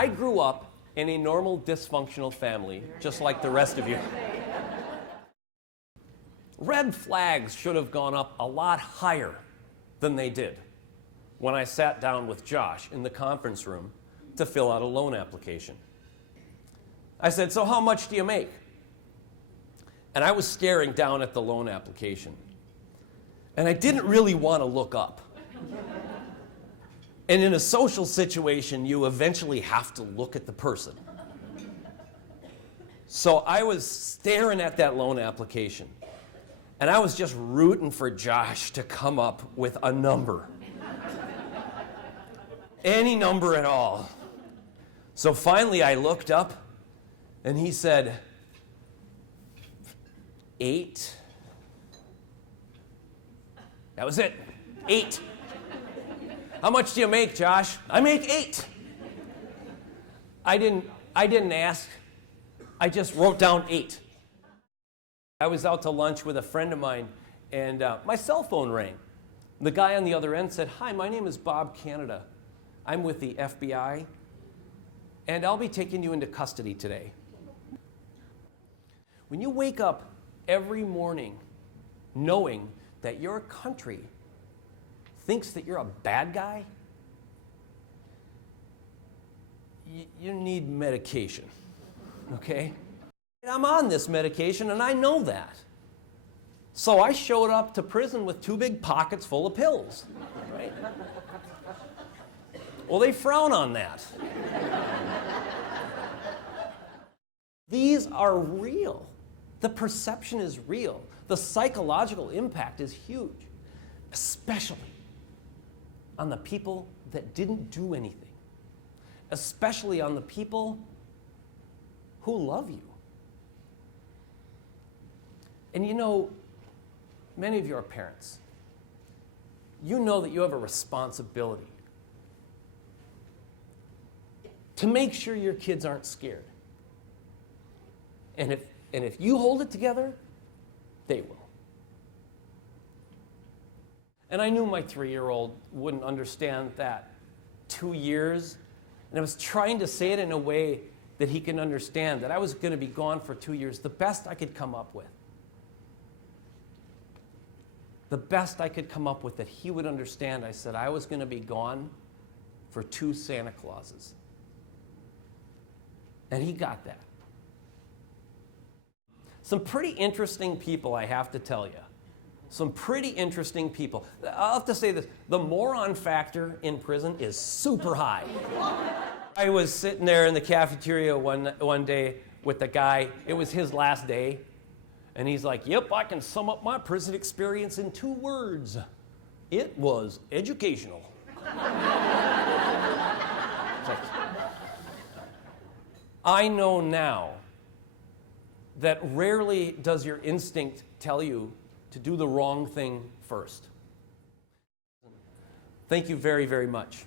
I grew up in a normal dysfunctional family, just like the rest of you. Red flags should have gone up a lot higher than they did when I sat down with Josh in the conference room to fill out a loan application. I said, "So how much do you make?" And I was staring down at the loan application. And I didn't really want to look up. And in a social situation, you eventually have to look at the person. So I was staring at that loan application. And I was just rooting for Josh to come up with a number. Any number at all. So finally I looked up, and he said, 8. That was it. 8. How much do you make, Josh? I make 8. I didn't ask. I just wrote down 8. I was out to lunch with a friend of mine, and my cell phone rang. The guy on the other end said, "Hi, my name is Bob Canada. I'm with the FBI, and I'll be taking you into custody today." When you wake up every morning knowing that your country thinks that you're a bad guy, you need medication, okay? I'm on this medication, and I know that. So I showed up to prison with 2 big pockets full of pills, right? Well, they frown on that. These are real. The perception is real. The psychological impact is huge, especially on the people that didn't do anything, especially on the people who love you. And you know, many of you are parents. You know that you have a responsibility to make sure your kids aren't scared. And if you hold it together, they will. And I knew my 3-year-old wouldn't understand that 2 years, and I was trying to say it in a way that he can understand, that I was going to be gone for 2 years, the best I could come up with. The best I could come up with that he would understand. I said I was going to be gone for 2 Santa Clauses. And he got that. Some pretty interesting people, I have to tell you. Some pretty interesting people. I'll have to say this, the moron factor in prison is super high. I was sitting there in the cafeteria one day with the guy. It was his last day. And he's like, "Yep, I can sum up my prison experience in 2 words. It was educational." Like, I know now that rarely does your instinct tell you to do the wrong thing first. Thank you very, very much.